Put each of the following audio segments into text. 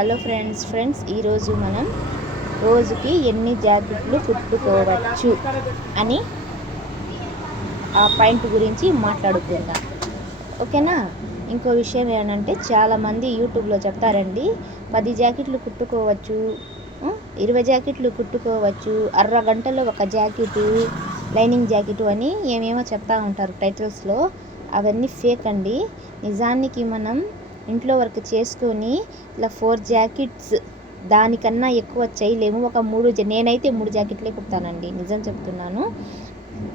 Hello friends friends ఈరోజు మనం రోజుకి ఎన్ని జాకెట్లు కుట్టుకోవచ్చు అని ఆ పాయింట్ గురించి మాట్లాడుకుందాం. ఓకేనా? ఇంకో విషయం ఏంటంటే చాలామంది యూట్యూబ్లో చెప్తారండి పది జాకెట్లు కుట్టుకోవచ్చు ఇరవై జాకెట్లు కుట్టుకోవచ్చు అర్ర గంటలో ఒక జాకెట్ లైనింగ్ జాకెట్ అని ఏమేమో చెప్తా ఉంటారు టైటిల్స్లో. అవన్నీ ఫేక్ అండి. నిజానికి మనం ఇంట్లో వర్క్ చేసుకొని ఇలా ఫోర్ జాకెట్స్ దానికన్నా ఎక్కువ చేయలేము. ఒక మూడు జా- నేనైతే మూడు జాకెట్లే కుడతానండి. నిజం చెప్తున్నాను.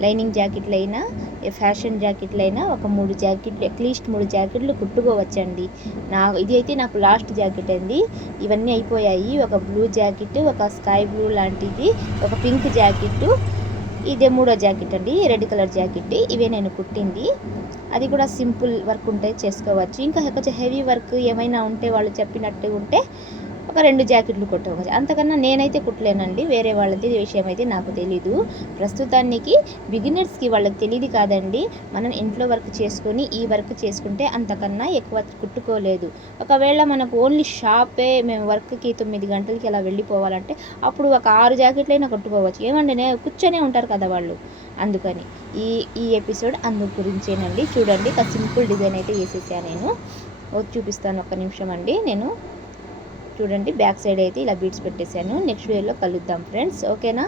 లైనింగ్ జాకెట్లు అయినా ఫ్యాషన్ జాకెట్లు అయినా ఒక మూడు జాకెట్లు అట్లీస్ట్ మూడు జాకెట్లు కుట్టుకోవచ్చండి. నా ఇది అయితే నాకు లాస్ట్ జాకెట్ అండి. ఇవన్నీ అయిపోయాయి. ఒక బ్లూ జాకెట్ ఒక స్కై బ్లూ లాంటిది ఒక పింక్ జాకెట్ ఇదే మూడో జాకెట్ అండి రెడ్ కలర్ జాకెట్. ఇవే నేను కుట్టింది. అది కూడా సింపుల్ వర్క్ ఉంటే చేసుకోవచ్చు. ఇంకా కొంచెం హెవీ వర్క్ ఏమైనా ఉంటే వాళ్ళు చెప్పినట్టు ఉంటే ఒక రెండు జాకెట్లు కుట్టుకోవచ్చు అంతకన్నా నేనైతే కుట్టలేనండి. వేరే వాళ్ళది విషయం అయితే నాకు తెలీదు. ప్రస్తుతానికి బిగినర్స్కి వాళ్ళకి తెలియదు కాదండి. మనం ఇంట్లో వర్క్ చేసుకొని ఈ వర్క్ చేసుకుంటే అంతకన్నా ఎక్కువ కుట్టుకోలేదు. ఒకవేళ మనకు ఓన్లీ షాపే మేము వర్క్కి తొమ్మిది గంటలకి అలా వెళ్ళిపోవాలంటే అప్పుడు ఒక ఆరు జాకెట్లైనా కుట్టుకోవచ్చు. ఏమంటే నేను కూర్చొనే ఉంటారు కదా వాళ్ళు. అందుకని ఈ ఈ ఎపిసోడ్ అందు గురించేనండి. చూడండి ఒక సింపుల్ డిజైన్ అయితే వేసేసాను నేను. చూపిస్తాను ఒక్క నిమిషం అండి. నేను చూడండి బ్యాక్ సైడ్ అయితే ఇలా బీట్స్ పెట్టేశాను. నెక్స్ట్ వీడియోలో కలుద్దాం ఫ్రెండ్స్. ఓకేనా?